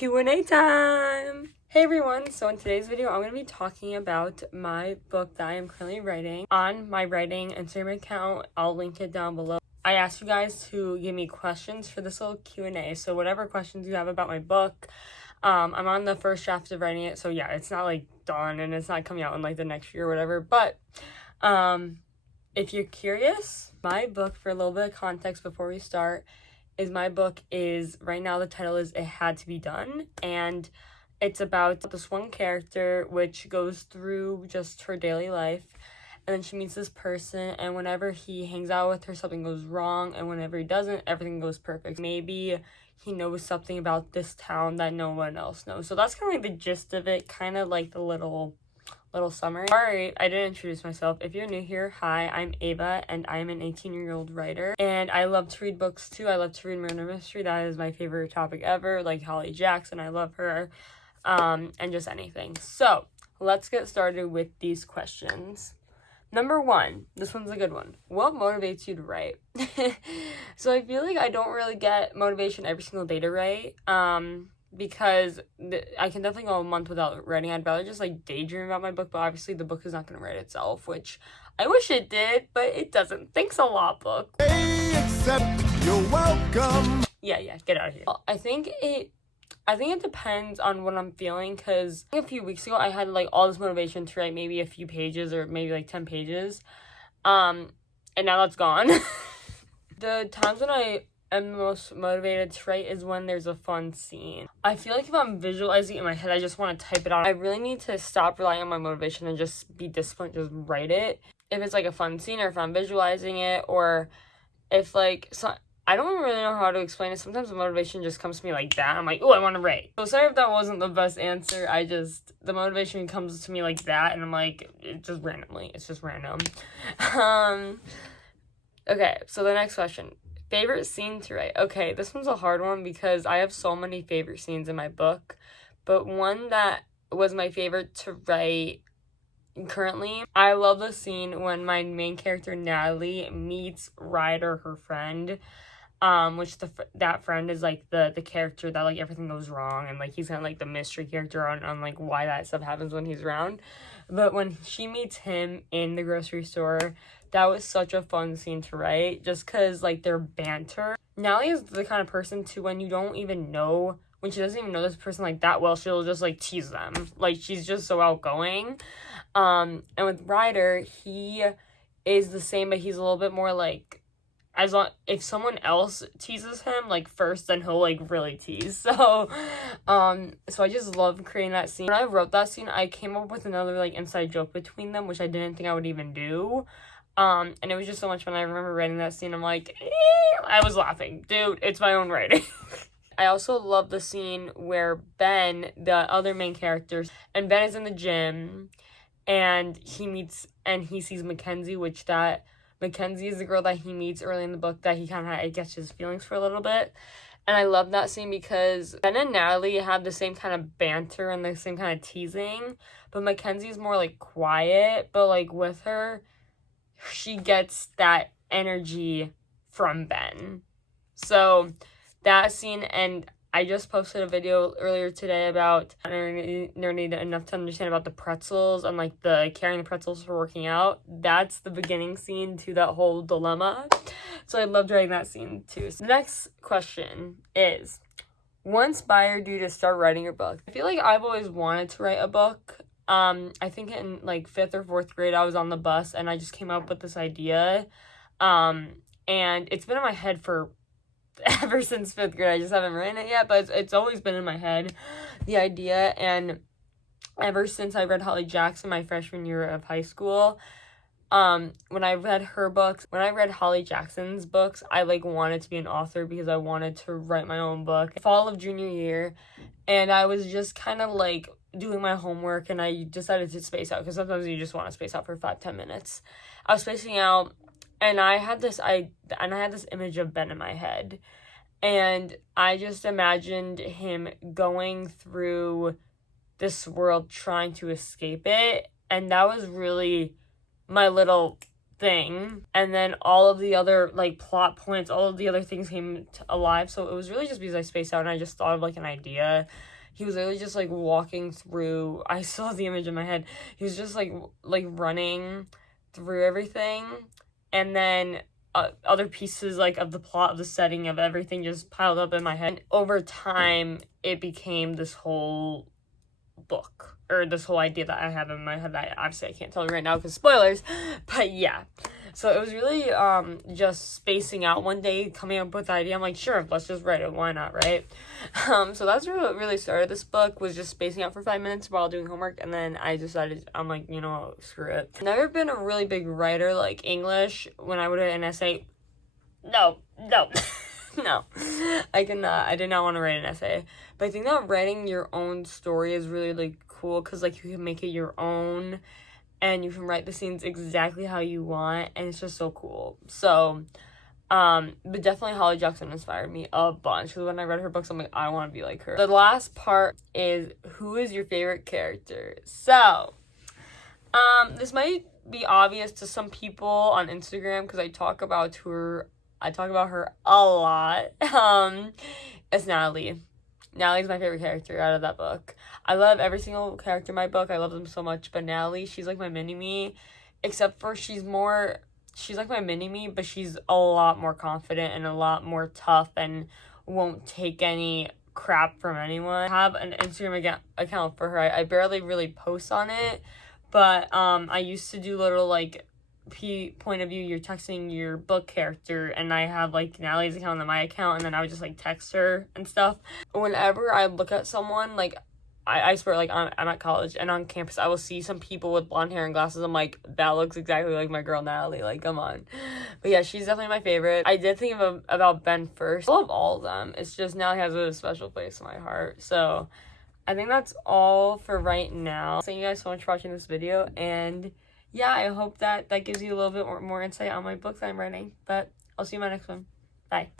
Q&A time! Hey everyone, so in today's video, I'm going to be talking about my book that I am currently writing. On my writing Instagram account, I'll link it down below. I asked you guys to give me questions for this little Q&A, so whatever questions you have about my book, I'm on the first draft of writing it, so yeah, it's not like done and it's not coming out in like the next year or whatever, but if you're curious, my book, for a little bit of context before we start, right now the title is It Had to Be Done, and it's about this one character which goes through just her daily life, and then she meets this person, and whenever he hangs out with her, something goes wrong, and whenever he doesn't, everything goes perfect. Maybe he knows something about this town that no one else knows. So that's kind of like the gist of it, kind of like the little summary. Alright, I didn't introduce myself. If you're new here, hi, I'm Ava, and I'm an 18-year-old writer, and I love to read books too. I love to read murder mystery. That is my favorite topic ever, like Holly Jackson. I love her, and just anything. So let's get started with these questions. Number 1, this one's a good one. What motivates you to write? So I feel like I don't really get motivation every single day to write, because I can definitely go a month without writing. I'd rather just like daydream about my book, but obviously the book is not going to write itself, which I wish it did, but it doesn't. Thanks a lot, book. Except you're welcome. Yeah, get out of here. I think it depends on what I'm feeling, because a few weeks ago I had like all this motivation to write maybe a few pages or maybe like 10 pages, and now that's gone. The times when I am most motivated to write is when there's a fun scene. I feel like if I'm visualizing it in my head, I just want to type it out. I really need to stop relying on my motivation and just be disciplined, just write it. If it's like a fun scene, or if I'm visualizing it, or if like, so I don't really know how to explain it. Sometimes the motivation just comes to me like that. I'm like, oh, I want to write. So sorry if that wasn't the best answer. The motivation comes to me like that, and I'm like, it's just random. Okay, so the next question. Favorite scene to write? Okay, this one's a hard one because I have so many favorite scenes in my book, but one that was my favorite to write currently, I love the scene when my main character Natalie meets Ryder, her friend, which that friend is like the character that like everything goes wrong, and like he's kind of like the mystery character on like why that stuff happens when he's around. But when she meets him in the grocery store, that was such a fun scene to write, just because like their banter. Natalie is the kind of person too, when she doesn't even know this person like that well, she'll just like tease them. Like, she's just so outgoing. And with Ryder, he is the same, but he's a little bit more like, if someone else teases him like first, then he'll like really tease. So I just love creating that scene. When I wrote that scene, I came up with another like inside joke between them, which I didn't think I would even do. And it was just so much fun. I remember writing that scene, I'm like, I was laughing. Dude, it's my own writing. I also love the scene where Ben, the other main character, and Ben is in the gym, and he sees Mackenzie, Mackenzie is the girl that he meets early in the book that he kind of gets his feelings for a little bit. And I love that scene because Ben and Natalie have the same kind of banter and the same kind of teasing, but Mackenzie's more like quiet, but like with her, she gets that energy from Ben. So that scene, and I just posted a video earlier today about nerdy enough to understand about the pretzels and like the carrying the pretzels for working out. That's the beginning scene to that whole dilemma. So I loved writing that scene too. So the next question is, what inspired you to start writing your book? I feel like I've always wanted to write a book. I think in like 5th or 4th grade, I was on the bus and I just came up with this idea. And it's been in my head for ever since 5th grade. I just haven't written it yet, but it's always been in my head, the idea. And ever since I read Holly Jackson my freshman year of high school, when I read Holly Jackson's books, I like wanted to be an author because I wanted to write my own book. Fall of junior year, and I was just kind of like doing my homework, and I decided to space out, because sometimes you just want to space out for 5-10 minutes. I was spacing out, and I had this image of Ben in my head, and I just imagined him going through this world trying to escape it, and that was really my little thing. And then all of the other like plot points, all of the other things came alive. So it was really just because I spaced out and I just thought of like an idea. he was literally just, like, walking through, I still have the image in my head, he was just, like, running through everything, and then other pieces, like, of the plot, of the setting, of everything just piled up in my head. And over time, it became this whole book, or this whole idea that I have in my head that obviously I can't tell you right now because spoilers, but yeah. So it was really just spacing out one day, coming up with the idea. I'm like, sure, let's just write it. Why not, right? So that's what really started this book, was just spacing out for 5 minutes while doing homework. And then I decided, I'm like, you know, screw it. Never been a really big writer, like English. When I would write an essay, no. No, I cannot. I did not want to write an essay. But I think that writing your own story is really, like, cool, because, like, you can make it your own, and you can write the scenes exactly how you want, and it's just so cool. So, but definitely Holly Jackson inspired me a bunch, because when I read her books, I'm like, I want to be like her. The last part is, who is your favorite character? So, this might be obvious to some people on Instagram, because I talk about her a lot. It's Natalie. Natalie's my favorite character out of that book. I love every single character in my book. I love them so much. But Natalie, she's like my mini-me. Except for she's like my mini-me, but she's a lot more confident and a lot more tough and won't take any crap from anyone. I have an Instagram account for her. I barely really post on it. But I used to do little, like, point of view, you're texting your book character, and I have, like, Natalie's account and my account, and then I would just, like, text her and stuff. Whenever I look at someone, like, I swear, like, I'm at college, and on campus, I will see some people with blonde hair and glasses. I'm like, that looks exactly like my girl Natalie, like, come on. But yeah, she's definitely my favorite. I did think about Ben first. I love all of them. It's just Natalie has a special place in my heart. So I think that's all for right now. Thank you guys so much for watching this video, and yeah, I hope that gives you a little bit more insight on my books I'm writing. But I'll see you in my next one. Bye.